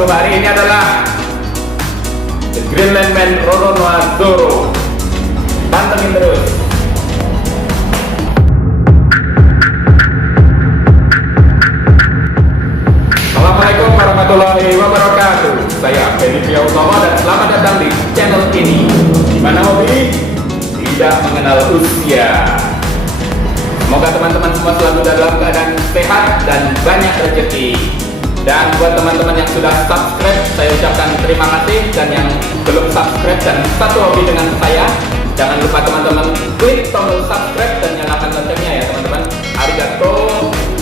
temanku, hari ini adalah The Greenland Man Roronoa Zoro. Pantengin terus. Assalamualaikum warahmatullahi wabarakatuh. Saya Benny Priyotomo dan selamat datang di channel ini, di mana hobi tidak mengenal usia. Semoga teman-teman semua selalu dalam keadaan sehat dan banyak rezeki. Dan buat teman-teman yang sudah subscribe, saya ucapkan terima kasih. Dan yang belum subscribe dan satu hobi dengan saya, jangan lupa teman-teman klik tombol subscribe dan nyalakan loncengnya ya teman-teman. Arigato.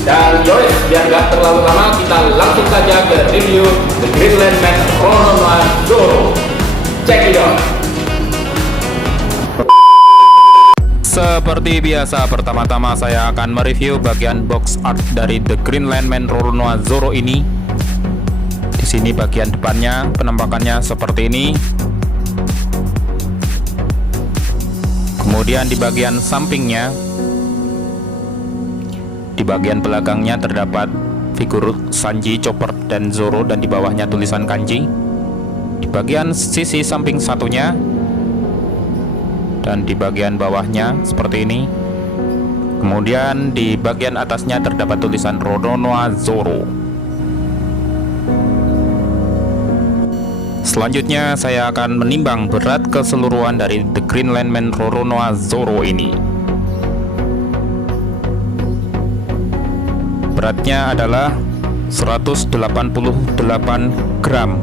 Dan yowes, biar gak terlalu lama, kita langsung saja ke review The Greenland Man Roronoa Zoro. Check it out. Seperti biasa, pertama-tama saya akan mereview bagian box art dari The Greenland Man Roronoa Zoro ini. Di sini bagian depannya penampakannya seperti ini. Kemudian di bagian sampingnya, di bagian belakangnya terdapat figur Sanji, Chopper, dan Zoro, dan di bawahnya tulisan kanji. Di bagian sisi samping satunya dan di bagian bawahnya seperti ini. Kemudian di bagian atasnya terdapat tulisan Roronoa Zoro. Selanjutnya saya akan menimbang berat keseluruhan dari The Greenland Man Roronoa Zoro ini. Beratnya adalah 188 gram.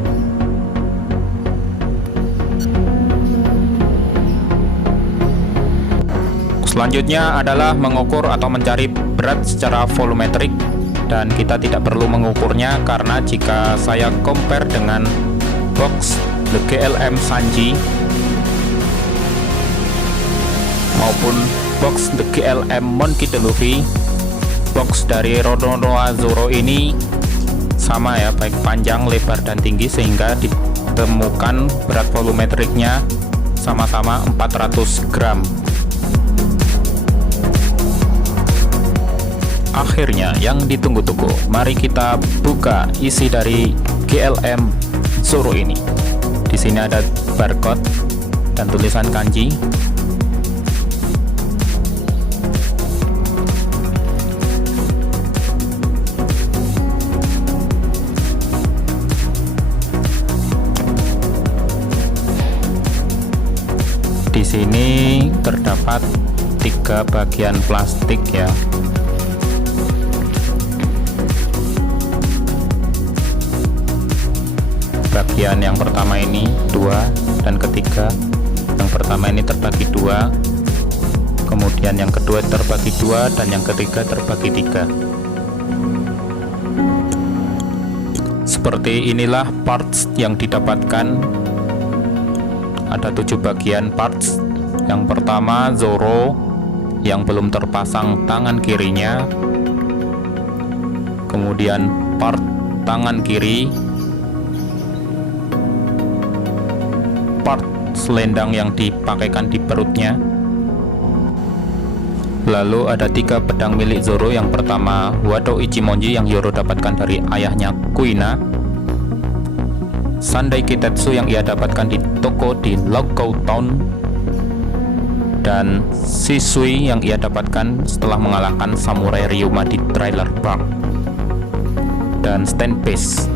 Selanjutnya adalah mengukur atau mencari berat secara volumetrik, dan kita tidak perlu mengukurnya karena jika saya compare dengan box The GLM Sanji maupun box The GLM Monkey D. Luffy, box dari Roronoa Zoro ini sama ya, baik panjang, lebar, dan tinggi, sehingga ditemukan berat volumetriknya sama-sama 400 gram. Akhirnya yang ditunggu-tunggu, mari kita buka isi dari GLM Zoro ini. Di sini ada barcode dan tulisan kanji. Di sini terdapat 3 bagian plastik ya. Bagian yang pertama ini 2 dan ketiga. Yang pertama ini terbagi 2, kemudian yang kedua terbagi 2, dan yang ketiga terbagi 3. Seperti inilah parts yang didapatkan. Ada 7 bagian parts. Yang pertama Zoro yang belum terpasang tangan kirinya, kemudian part tangan kiri, part selendang yang dipakaikan di perutnya. Lalu ada 3 pedang milik Zoro. Yang pertama Wado Ichimonji yang Zoro dapatkan dari ayahnya Kuina, Sandai Kitetsu yang ia dapatkan di toko di Logkou Town, dan Shisui yang ia dapatkan setelah mengalahkan Samurai Ryuma di Trailer Park, dan stand piece.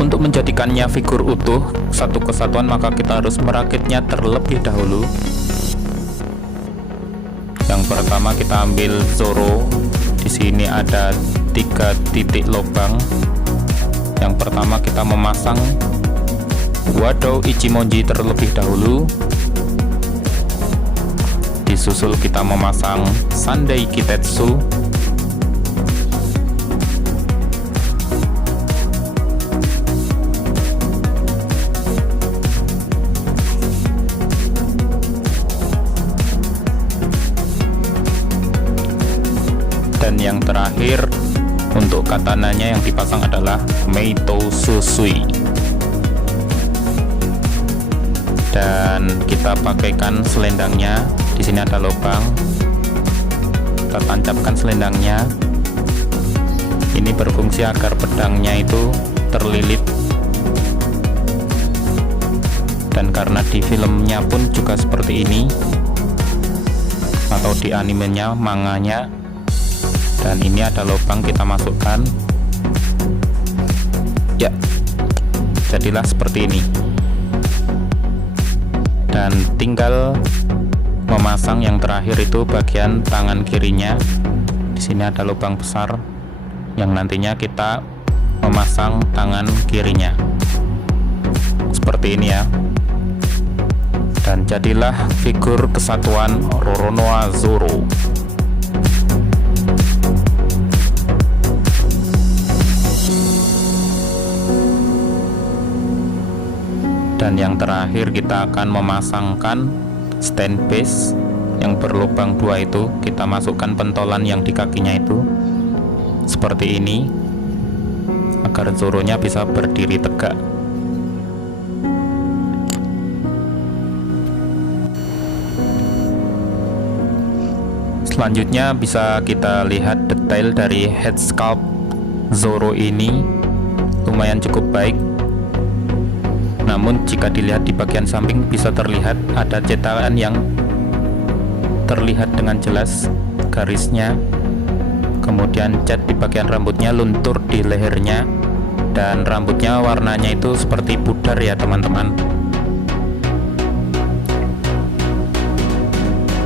Untuk menjadikannya figur utuh satu kesatuan, maka kita harus merakitnya terlebih dahulu. Yang pertama kita ambil Zoro. Di sini ada 3 titik lubang. Yang pertama kita memasang Wado Ichimonji terlebih dahulu. Disusul kita memasang Sandai Kitetsu. Dan yang terakhir untuk katananya yang dipasang adalah Meito Susui. Dan kita pakaikan selendangnya. Di sini ada lubang. Kita tancapkan selendangnya. Ini berfungsi agar pedangnya itu terlilit, dan karena di filmnya pun juga seperti ini, atau di animenya, manganya. Dan ini ada lubang, kita masukkan, ya, jadilah seperti ini. Dan tinggal memasang yang terakhir itu bagian tangan kirinya. Di sini ada lubang besar yang nantinya kita memasang tangan kirinya seperti ini ya. Dan jadilah figur kesatuan Roronoa Zoro. Dan yang terakhir kita akan memasangkan stand base yang berlubang 2 itu. Kita masukkan pentolan yang di kakinya itu seperti ini, agar Zoro-nya bisa berdiri tegak. Selanjutnya bisa kita lihat detail dari head sculpt Zoro ini lumayan cukup baik. Namun jika dilihat di bagian samping bisa terlihat ada cetakan yang terlihat dengan jelas garisnya. Kemudian cat di bagian rambutnya luntur di lehernya, dan rambutnya warnanya itu seperti pudar ya teman-teman.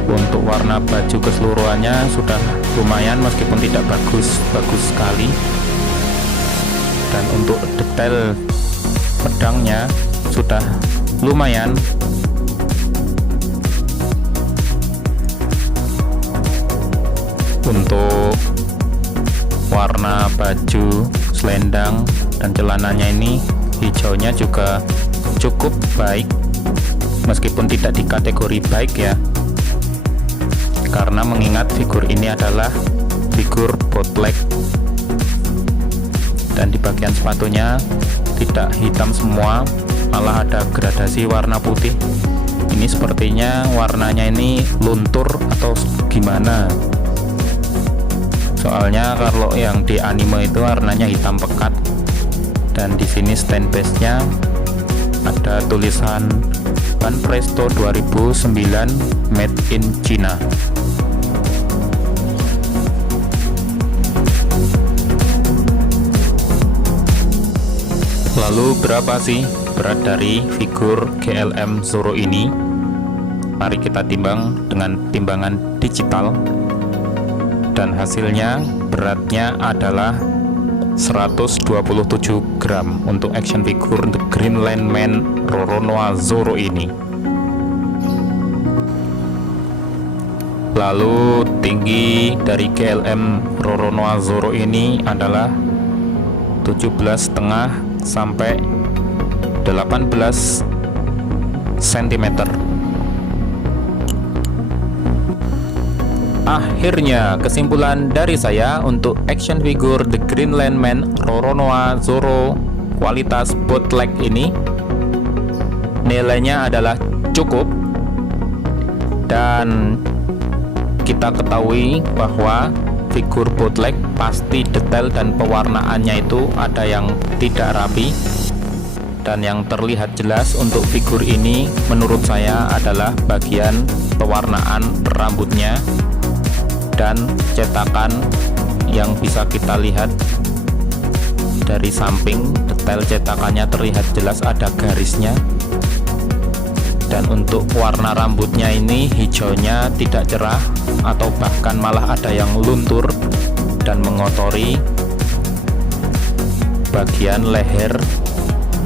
Untuk warna baju keseluruhannya sudah lumayan, meskipun tidak bagus sekali. Dan untuk detail pedangnya sudah lumayan. Untuk warna baju, selendang, dan celananya ini hijaunya juga cukup baik, meskipun tidak di kategori baik ya, karena mengingat figur ini adalah figur bootleg. Dan di bagian sepatunya tidak hitam semua, malah ada gradasi warna putih. Ini sepertinya warnanya ini luntur atau gimana, soalnya kalau yang di anime itu warnanya hitam pekat. Dan di sini stand base-nya ada tulisan Ban Presto 2009 Made in China. Lalu berapa sih berat dari figur GLM Zoro ini? Mari kita timbang dengan timbangan digital. Dan hasilnya beratnya adalah 127 gram untuk action figure The Greenland Man Roronoa Zoro ini. Lalu tinggi dari GLM Roronoa Zoro ini adalah 17,5 sampai 18 cm. Akhirnya kesimpulan dari saya untuk action figure The Greenland Man Roronoa Zoro kualitas bootleg ini, nilainya adalah cukup. Dan kita ketahui bahwa figur bootleg pasti detail dan pewarnaannya itu ada yang tidak rapi. Dan yang terlihat jelas untuk figur ini menurut saya adalah bagian pewarnaan rambutnya dan cetakan yang bisa kita lihat dari samping. Detail cetakannya terlihat jelas, ada garisnya. Dan untuk warna rambutnya ini hijaunya tidak cerah, atau bahkan malah ada yang luntur dan mengotori bagian leher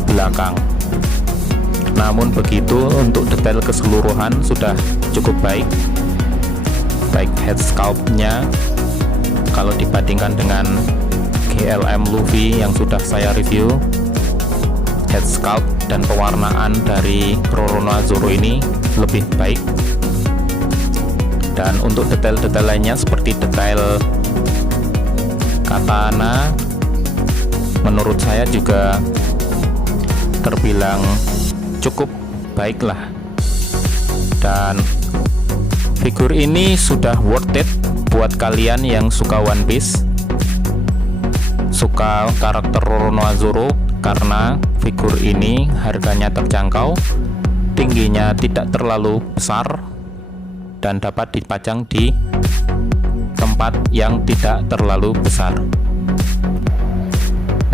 belakang. Namun begitu, untuk detail keseluruhan sudah cukup baik. Baik head sculpt-nya, kalau dibandingkan dengan GLM Luffy yang sudah saya review, head sculpt dan pewarnaan dari Roronoa Zoro ini lebih baik. Dan untuk detail-detail lainnya seperti detail katana, menurut saya juga terbilang cukup baiklah. Dan figur ini sudah worth it buat kalian yang suka One Piece. suka karakter Roronoa Zoro karena figur ini harganya terjangkau, tingginya tidak terlalu besar, dan dapat dipajang di tempat yang tidak terlalu besar.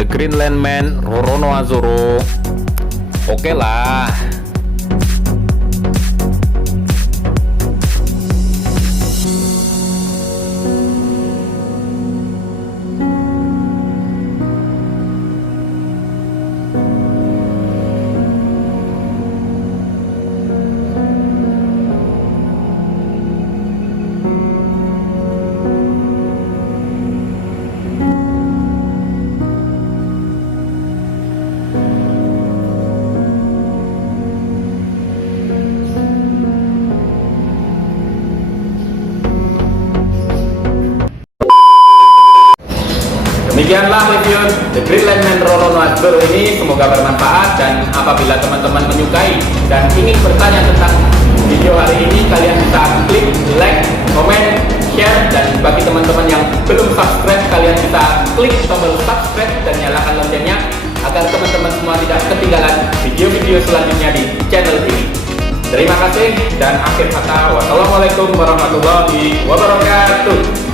The Greenland Man Roronoa Zoro, oke lah. Demikianlah review The Greenland Man Roronoa Zoro ini, semoga bermanfaat. Dan apabila teman-teman menyukai dan ingin bertanya tentang video hari ini, kalian bisa klik like, komen, share. Dan bagi teman-teman yang belum subscribe, kalian bisa klik tombol subscribe dan nyalakan loncengnya agar teman-teman semua tidak ketinggalan video-video selanjutnya di channel ini. Terima kasih, dan akhir kata, wassalamualaikum warahmatullahi wabarakatuh.